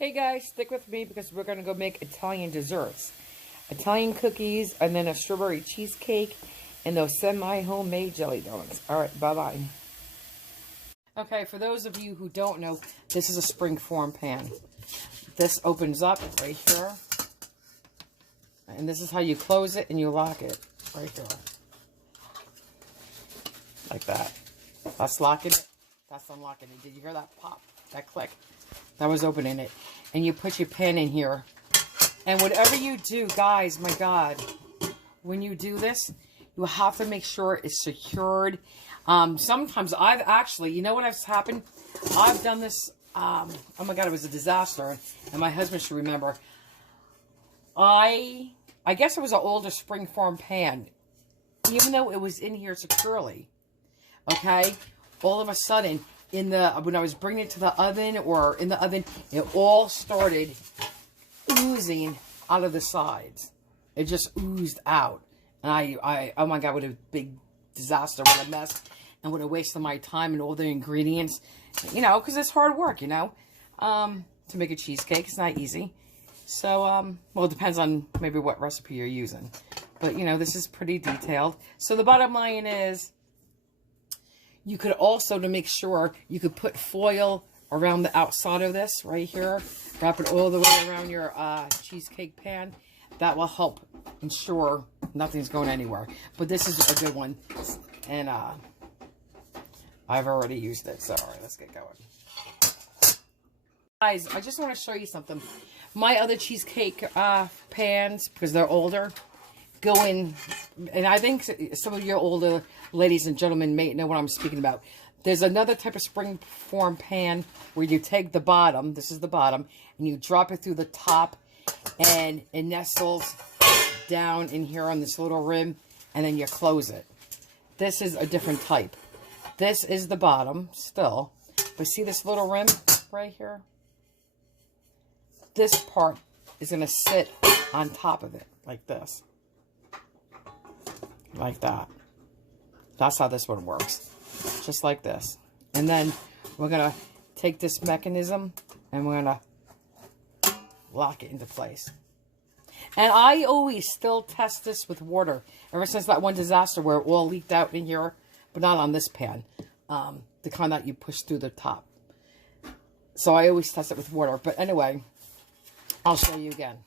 Hey guys, stick with me because we're going to go make Italian desserts. Italian cookies and then a strawberry cheesecake and those semi-homemade jelly donuts. Alright, bye-bye. Okay, for those of you who don't know, this is a springform pan. This opens up right here. And this is how you close it and you lock it right here. Like that. That's locking it. That's unlocking it. Did you hear that pop? That click? That was opening it. And you put your pan in here. And whatever you do, guys, my God, when you do this, you have to make sure it's secured. Sometimes I've actually, you know what has happened? I've done this, oh my God, it was a disaster. And my husband should remember. I guess it was an older springform pan. Even though it was in here securely. Okay? All of a sudden, when I was bringing it to the oven or in the oven, it all started oozing out of the sides. It just oozed out. And oh my God, what a big disaster, what a mess, and what a waste of my time and all the ingredients, you know, because it's hard work, you know, to make a cheesecake. It's not easy. So, well, it depends on maybe what recipe you're using. But, you know, this is pretty detailed. So the bottom line is, you could also, to make sure, you could put foil around the outside of this right here. Wrap it all the way around your cheesecake pan. That will help ensure nothing's going anywhere. But this is a good one. And I've already used it. So, all right, let's get going. Guys, I just want to show you something. My other cheesecake pans, because they're older, go in, and I think some of your older ladies and gentlemen may know what I'm speaking about. There's another type of springform pan where you take the bottom, this is the bottom, and you drop it through the top, and it nestles down in here on this little rim, and then you close it. This is a different type. This is the bottom, still, but see this little rim right here? This part is going to sit on top of it, like this. Like that. That's how this one works. Just like this. And then we're going to take this mechanism and we're going to lock it into place. And I always still test this with water. Ever since that one disaster where it all leaked out in here. But not on this pan. The kind that you push through the top. So I always test it with water. But anyway, I'll show you again.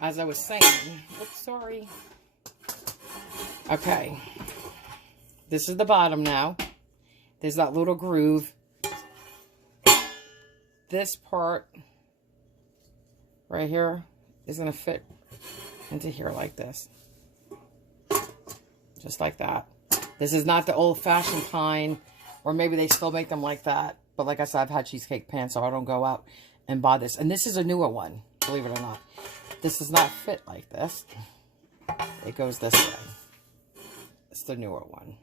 As I was saying, oops, sorry. Okay. This is the bottom now. There's that little groove. This part right here is going to fit into here like this. Just like that. This is not the old-fashioned kind, or maybe they still make them like that. But like I said, I've had cheesecake pans, so I don't go out and buy this. And this is a newer one, believe it or not. This does not fit like this. It goes this way. It's the newer one.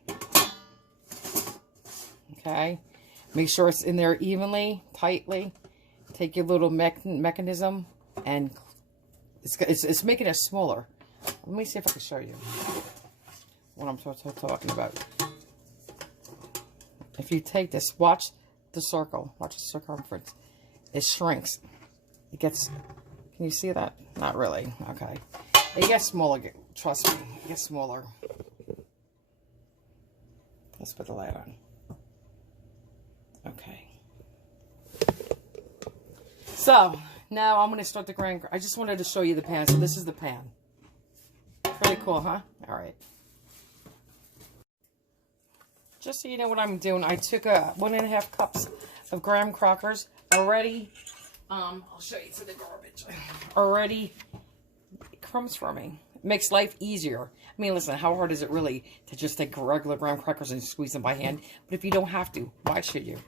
Okay. Make sure it's in there evenly, tightly. Take your little mechanism and it's making it smaller. Let me see if I can show you what I'm talking about. If you take this, watch the circle. Watch the circumference. It shrinks. It gets... Can you see that? Not really. Okay. It gets smaller. Trust me. It gets smaller. Let's put the light on. Okay. So, now I'm going to start the grand... I just wanted to show you the pan. So, this is the pan. Pretty cool, huh? All right. Just so you know what I'm doing, I took 1.5 cups of graham crackers already... I'll show you to the garbage. Already crumbs for me. It makes life easier. I mean, listen, how hard is it really to just take regular graham crackers and squeeze them by hand? But if you don't have to, why should you?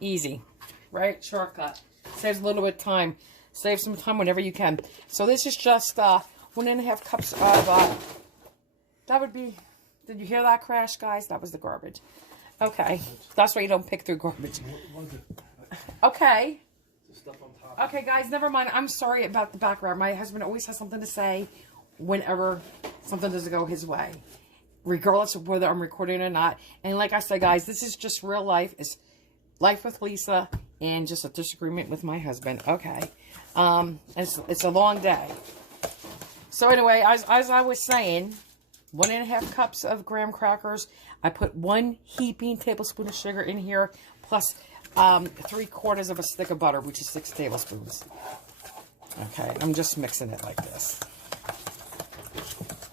Easy. Right? Shortcut. Saves a little bit of time. Save some time whenever you can. So this is just 1.5 cups of, that would be, did you hear that crash, guys? That was the garbage. Okay. That's why you don't pick through garbage. Okay. Okay, guys, never mind. I'm sorry about the background. My husband always has something to say whenever something doesn't go his way. regardless of whether I'm recording or not. And like I said, guys, this is just real life. It's life with Lisa and just a disagreement with my husband. Okay. It's a long day. So anyway, as I was saying, 1.5 cups of graham crackers. I put 1 heaping tablespoon of sugar in here, plus 3/4 of a stick of butter, which is 6 tablespoons. Okay, I'm just mixing it like this.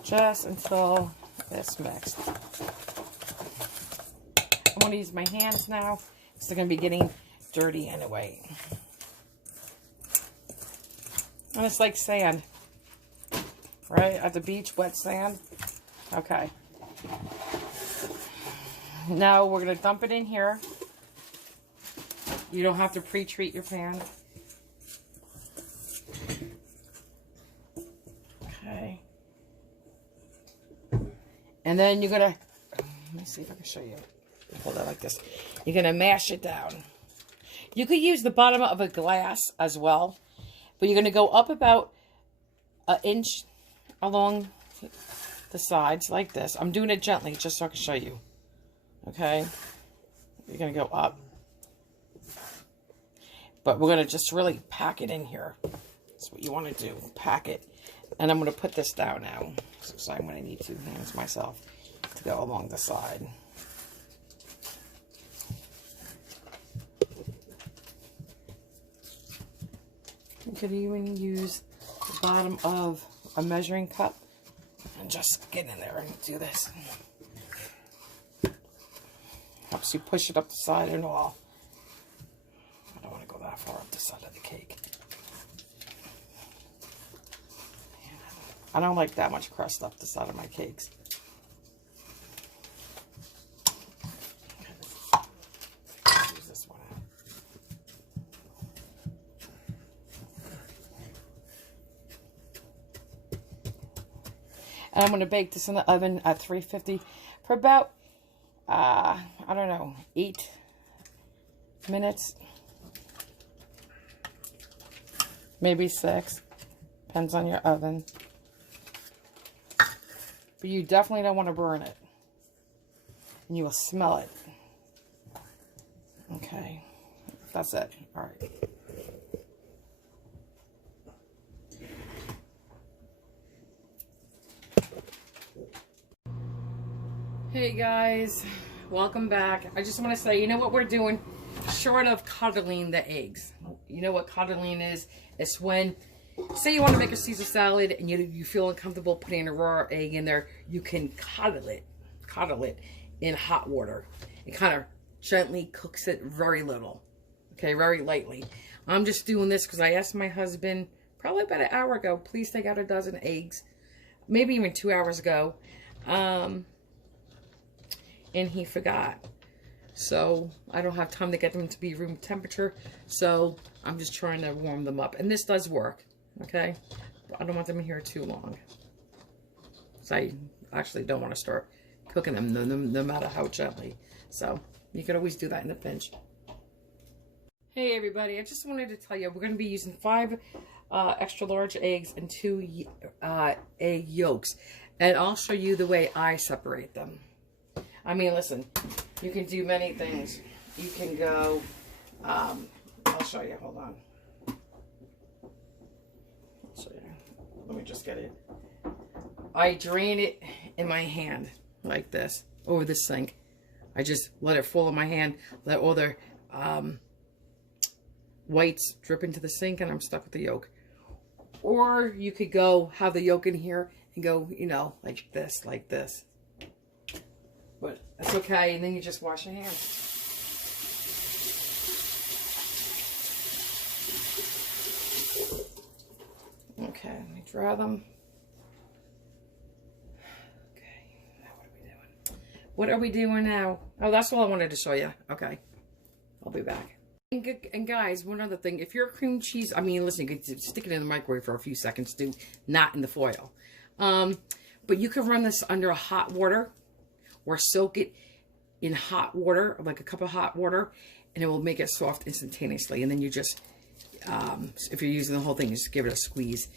Just until it's mixed. I'm going to use my hands now, because they're going to be getting dirty anyway. And it's like sand, right? At the beach, wet sand. Okay. Now we're going to dump it in here. You don't have to pre-treat your pan. Okay. And then you're going to, let me see if I can show you. Hold it like this. You're going to mash it down. You could use the bottom of a glass as well, but you're going to go up about 1 inch along the sides like this. I'm doing it gently just so I can show you. Okay, you're going to go up. But we're going to just really pack it in here. That's what you want to do. Pack it. And I'm going to put this down now. So I'm going to need 2 hands myself to go along the side. You could even use the bottom of a measuring cup and just get in there and do this. Helps you push it up the side and all. I don't want to go that far up the side of the cake. I don't like that much crust up the side of my cakes. Use this one out. And I'm going to bake this in the oven at 350 for about I don't know, 8 minutes, maybe 6, depends on your oven. But you definitely don't want to burn it, and you will smell it. Okay, that's it. All right. Hey guys, welcome back. I just want to say, you know what we're doing? Short of coddling the eggs. You know what coddling is? It's when, say you want to make a Caesar salad and you feel uncomfortable putting a raw egg in there, you can coddle it in hot water. It kind of gently cooks it very little. Okay, very lightly. I'm just doing this because I asked my husband probably about an hour ago, please take out a dozen eggs. Maybe even 2 hours ago. And he forgot. So I don't have time to get them to be room temperature. So I'm just trying to warm them up. And this does work. Okay. But I don't want them in here too long. So I actually don't want to start cooking them no matter how gently. So you could always do that in a pinch. Hey everybody. I just wanted to tell you we're going to be using 5 extra large eggs and 2 egg yolks. And I'll show you the way I separate them. I mean, listen, you can do many things. You can go, I'll show you, hold on. I'll show you. Let me just get it. I drain it in my hand, like this, over the sink. I just let it fall in my hand, let all the whites drip into the sink, and I'm stuck with the yolk. Or you could go, have the yolk in here, and go, you know, like this, like this. But that's okay, and then you just wash your hands. Okay, let me dry them. Okay, now what are we doing? What are we doing now? Oh, that's all I wanted to show you. Okay, I'll be back. And guys, one other thing. If you're a cream cheese, I mean, listen, you can stick it in the microwave for a few seconds too, not in the foil. But you can run this under hot water, or soak it in hot water, like a cup of hot water, and it will make it soft instantaneously. And then you just, if you're using the whole thing, you just give it a squeeze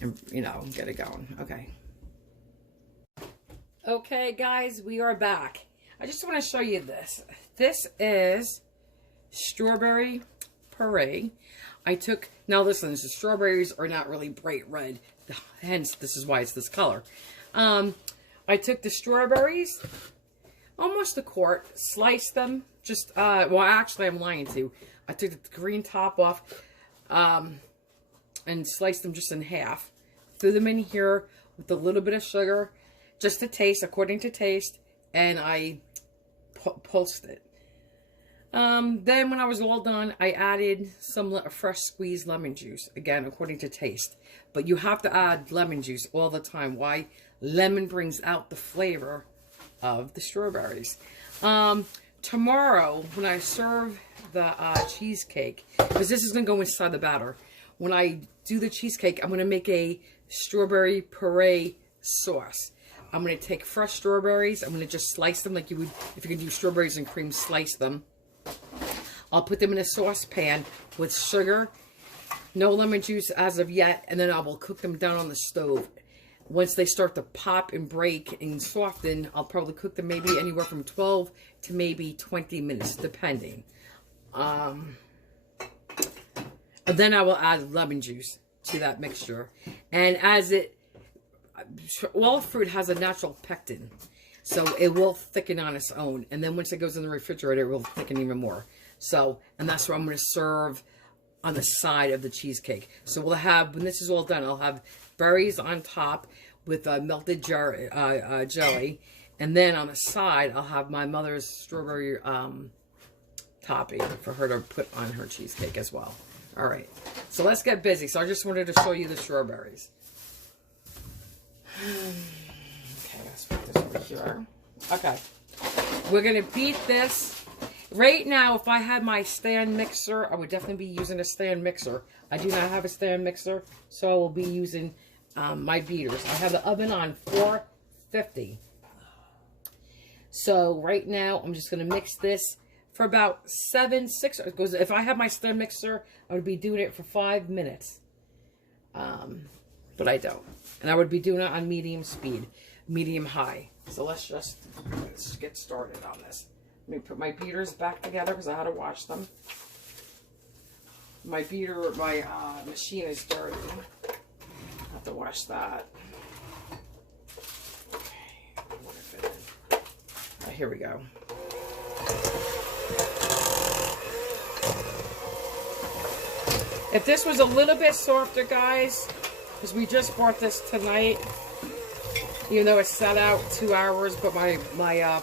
and, you know, get it going. Okay. Okay, guys, we are back. I just want to show you this. This is strawberry puree. Now listen, the strawberries are not really bright red, hence this is why it's this color. I took the strawberries, almost a quart, sliced them, well, actually I'm lying to you. I took the green top off, and sliced them just in half. Threw them in here with a little bit of sugar, just to taste, according to taste, and I pulsed it. Then when I was all done, I added some fresh squeezed lemon juice, again, according to taste. But you have to add lemon juice all the time. Why? Lemon brings out the flavor of the strawberries. Tomorrow, when I serve the cheesecake, because this is going to go inside the batter, when I do the cheesecake, I'm going to make a strawberry puree sauce. I'm going to take fresh strawberries. I'm going to just slice them like you would if you can do strawberries and cream, slice them. I'll put them in a saucepan with sugar, no lemon juice as of yet, and then I will cook them down on the stove. Once they start to pop and break and soften, I'll probably cook them maybe anywhere from 12 to maybe 20 minutes, depending. And then I will add lemon juice to that mixture. And all fruit has a natural pectin, so it will thicken on its own. And then once it goes in the refrigerator, it will thicken even more. And that's what I'm going to serve on the side of the cheesecake. So we'll have, when this is all done, I'll have berries on top with melted jelly. And then on the side, I'll have my mother's strawberry topping for her to put on her cheesecake as well. All right, so let's get busy. So I just wanted to show you the strawberries. Okay, let's put this over here. Okay, we're going to beat this. Right now, if I had my stand mixer, I would definitely be using a stand mixer. I do not have a stand mixer, so I will be using my beaters. I have the oven on 450. So right now, I'm just going to mix this for about 6, because if I had my stand mixer, I would be doing it for 5 minutes. But I don't. And I would be doing it on medium speed, medium high. So let's get started on this. Let me put my beaters back together because I had to wash them. My machine is dirty. I have to wash that. Okay, right, here we go. If this was a little bit softer, guys, because we just bought this tonight, even though it's set out 2 hours, but my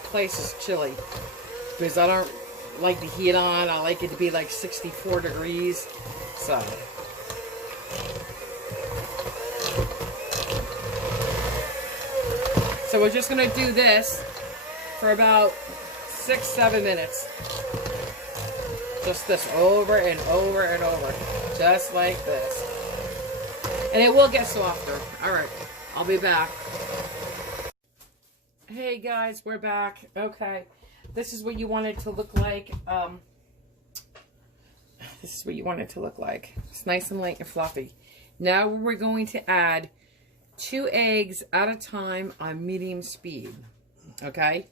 place is chilly because I don't like the heat on. I like it to be like 64 degrees. So we're just going to do this for about 6-7 minutes. Just this over and over and over. Just like this. And it will get softer. Alright, I'll be back. Hey guys, we're back. Okay, this is what you want it to look like. This is what you want it to look like. It's nice and light and fluffy. Now we're going to add 2 eggs at a time on medium speed. Okay?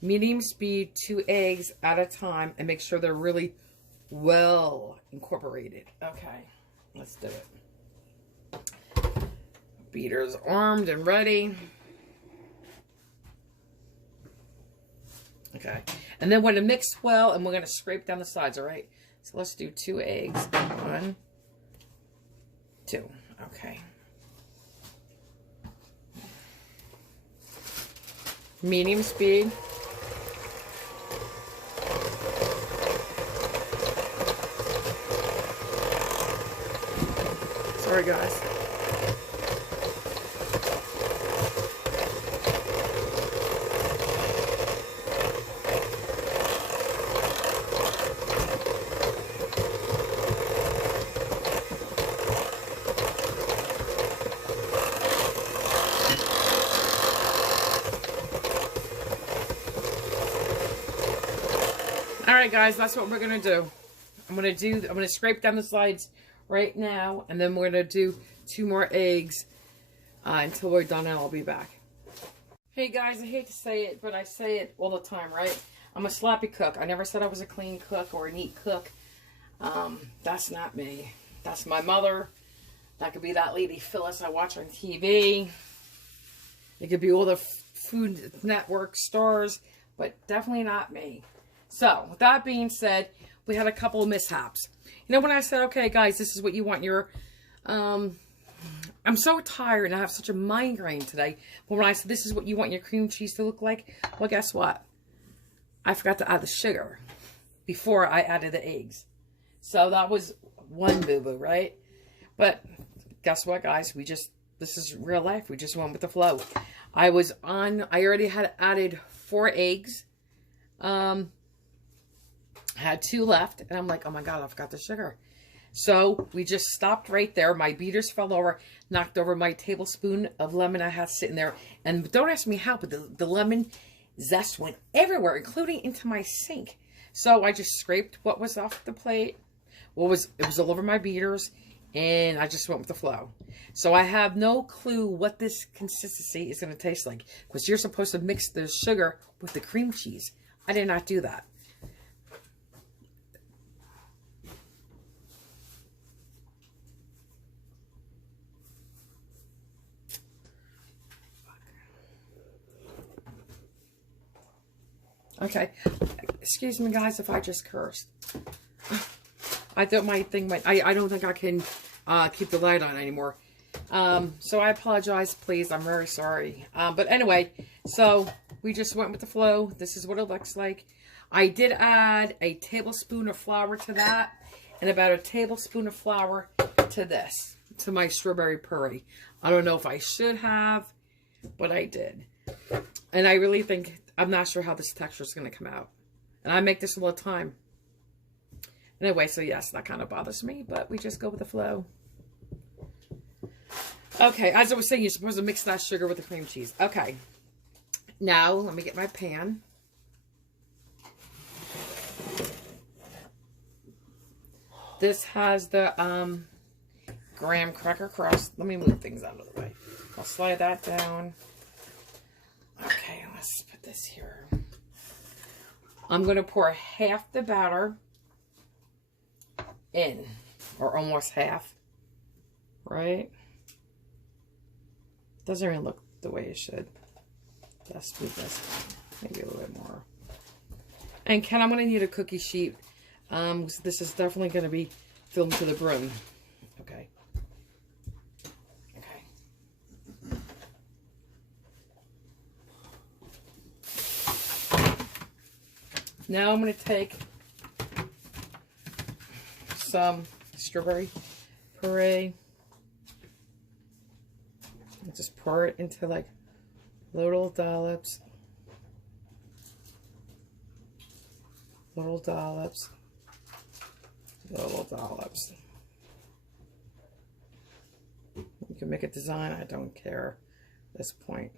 Medium speed, 2 eggs at a time, and make sure they're really well incorporated. Okay, let's do it. Beater's armed and ready. Okay, and then we're going to mix well, and we're going to scrape down the sides, all right? So let's do 2 eggs. 1, 2. Okay. Medium speed. Sorry, guys. Alright guys, that's what we're going to do. I'm going to scrape down the sides right now, and then we're going to do 2 more eggs until we're done, and I'll be back. Hey guys, I hate to say it, but I say it all the time, right? I'm a sloppy cook. I never said I was a clean cook or a neat cook. That's not me. That's my mother. That could be that lady Phyllis I watch on TV. It could be all the Food Network stars, but definitely not me. So, with that being said, we had a couple of mishaps. You know, when I said, okay, guys, this is what you want your... I'm so tired and I have such a migraine today. But when I said, this is what you want your cream cheese to look like, well, guess what? I forgot to add the sugar before I added the eggs. So that was one boo-boo, right? But guess what, guys? This is real life. We just went with the flow. I already had added 4 eggs. I had 2 left. And I'm like, oh my God, I forgot the sugar. So we just stopped right there. My beaters fell over, knocked over my tablespoon of lemon I had sitting there. And don't ask me how, but the lemon zest went everywhere, including into my sink. So I just scraped what was off the plate. It was all over my beaters, and I just went with the flow. So I have no clue what this consistency is going to taste like, because you're supposed to mix the sugar with the cream cheese. I did not do that. Okay, excuse me guys if I just cursed. I thought my thing went, I don't think I can keep the light on anymore. So I apologize, please, I'm very sorry. But anyway, so we just went with the flow. This is what it looks like. I did add a tablespoon of flour to that, and about a tablespoon of flour to this, to my strawberry puree. I don't know if I should have, but I did. And I really think, I'm not sure how this texture is going to come out. And I make this all the time. Anyway, so yes, that kind of bothers me, but we just go with the flow. Okay, as I was saying, you're supposed to mix that sugar with the cream cheese. Okay. Now, let me get my pan. This has the graham cracker crust. Let me move things out of the way. I'll slide that down. Okay, let's put this here. I'm going to pour half the batter in, or almost half, right? Doesn't even look the way it should. Let's do this, maybe a little bit more. And Ken, I'm going to need a cookie sheet. This is definitely going to be filled to the brim. Okay. Now I'm going to take some strawberry puree and just pour it into like little dollops. Little dollops. Little dollops. You can make a design, I don't care at this point.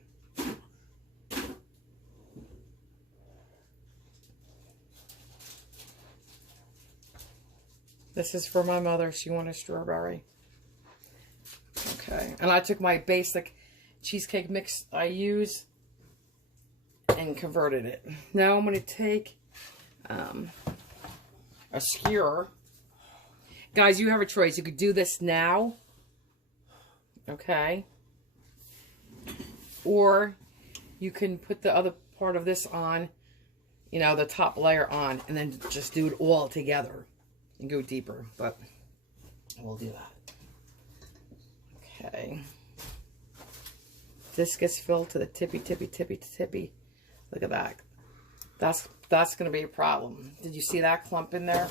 This is for my mother. She wanted strawberry. Okay. And I took my basic cheesecake mix I use and converted it. Now I'm going to take a skewer. Guys, you have a choice. You could do this now. Okay. Or you can put the other part of this on, you know, the top layer on, and then just do it all together. And go deeper, but we'll do that. Okay. This gets filled to the tippy, tippy, tippy, tippy. Look at that. That's going to be a problem. Did you see that clump in there?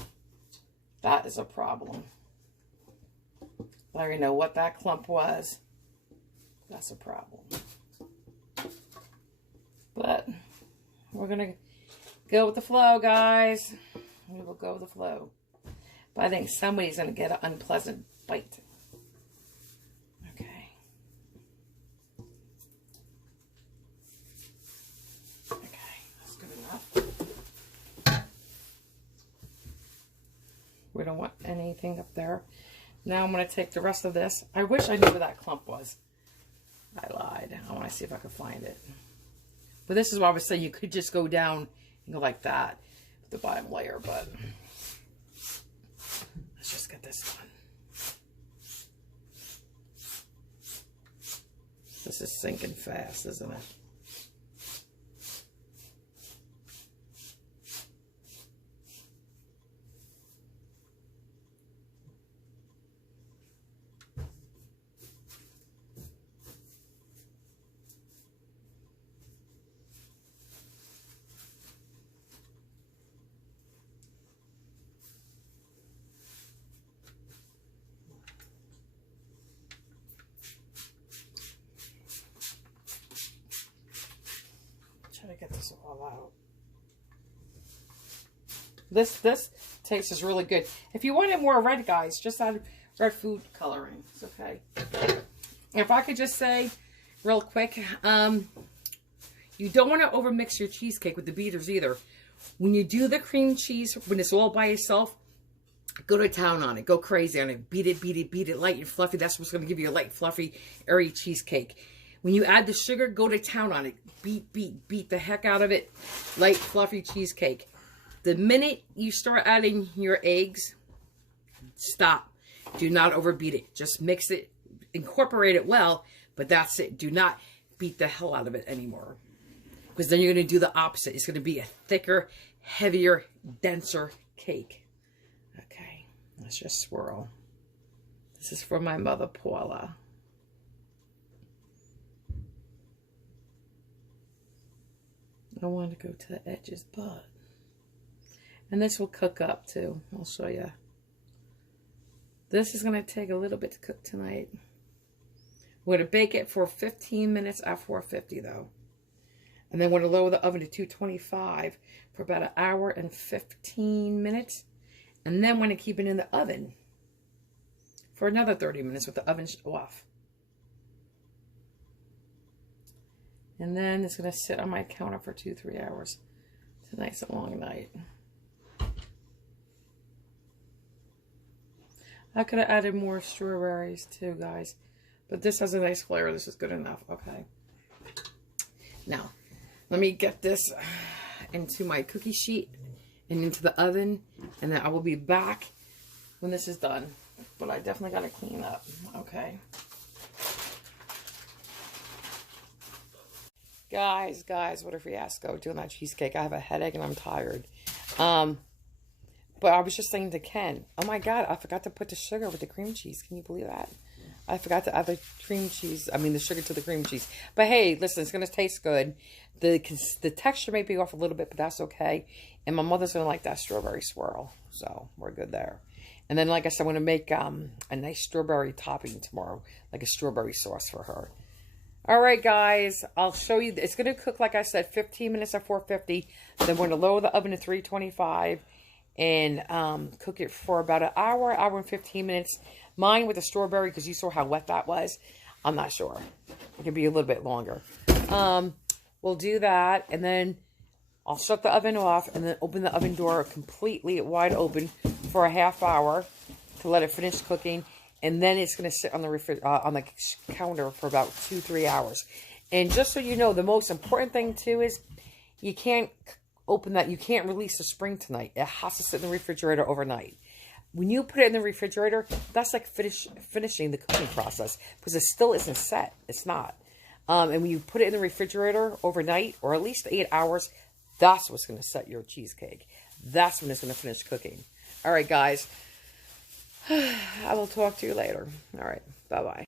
That is a problem. I don't even know what that clump was. That's a problem. But we're going to go with the flow, guys. We will go with the flow. But I think somebody's going to get an unpleasant bite. Okay. Okay, that's good enough. We don't want anything up there. Now I'm going to take the rest of this. I wish I knew where that clump was. I lied. I want to see if I can find it. But this is what I was saying. You could just go down and go like that, the bottom layer. But let's just get this done. This is sinking fast, isn't it? Try to get this all out. This taste is really good. If you wanted more red, guys, just add red food coloring. It's okay. If I could just say real quick, you don't want to overmix your cheesecake with the beaters either. When you do the cream cheese, when it's all by itself, go to town on it. Go crazy on it. Beat it, beat it, beat it light and fluffy. That's what's going to give you a light, fluffy, airy cheesecake. When you add the sugar, go to town on it. Beat, beat, beat the heck out of it. Light, fluffy cheesecake. The minute you start adding your eggs, stop. Do not overbeat it. Just mix it. Incorporate it well, but that's it. Do not beat the hell out of it anymore. Because then you're going to do the opposite. It's going to be a thicker, heavier, denser cake. Okay, let's just swirl. This is for my mother, Paula. I want to go to the edges, but... And this will cook up too. I'll show you. This is going to take a little bit to cook tonight. We're going to bake it for 15 minutes at 450 though. And then we're going to lower the oven to 225 for about an hour and 15 minutes. And then we're going to keep it in the oven for another 30 minutes with the oven off. And then it's going to sit on my counter for 2-3 hours. Tonight's a long night. I could have added more strawberries too, guys. But this has a nice flavor. This is good enough. Okay. Now, let me get this into my cookie sheet and into the oven. And then I will be back when this is done. But I definitely got to clean up. Okay. Guys, what a fiasco doing that cheesecake. I have a headache and I'm tired. But I was just saying to Ken, oh my God, I forgot to put the sugar with the cream cheese. Can you believe that? I forgot to add the cream cheese. I mean, the sugar to the cream cheese. But hey, listen, it's going to taste good. The texture may be off a little bit, but that's okay. And my mother's going to like that strawberry swirl. So we're good there. And then, like I said, I'm going to make a nice strawberry topping tomorrow. Like a strawberry sauce for her. All right, guys. I'll show you. It's going to cook, like I said, 15 minutes at 450. Then we're going to lower the oven to 325. And cook it for about an hour and 15 minutes. Mine with the strawberry, because you saw how wet that was. I'm not sure. It could be a little bit longer. We'll do that, and then I'll shut the oven off, and then open the oven door completely wide open for a half hour to let it finish cooking. And then it's going to sit on the on the counter for about 2-3 hours. And just so you know, the most important thing too is you can't open that. You can't release the spring tonight. It has to sit in the refrigerator overnight. When you put it in the refrigerator, that's like finishing the cooking process, because it still isn't set. It's not. And when you put it in the refrigerator overnight, or at least 8 hours, that's what's going to set your cheesecake. That's when it's going to finish cooking. All right, guys. I will talk to you later. All right. Bye-bye.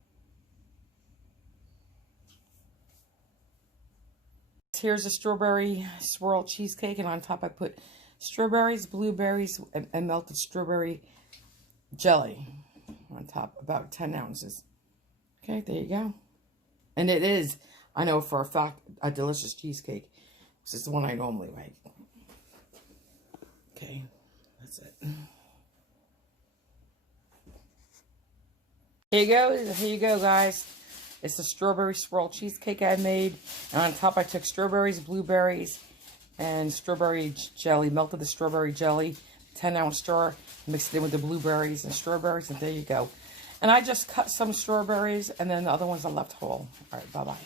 Here's a strawberry swirl cheesecake, and on top I put strawberries, blueberries, and melted strawberry jelly on top, about 10 ounces. Okay, there you go. And it is, I know for a fact, a delicious cheesecake. This is the one I normally make. Okay, that's it. Here you go, guys. It's the strawberry swirl cheesecake I made. And on top I took strawberries, blueberries, and strawberry jelly. Melted the strawberry jelly, 10-ounce jar. Mixed it in with the blueberries and strawberries, and there you go. And I just cut some strawberries, and then the other ones I left whole. All right, bye-bye.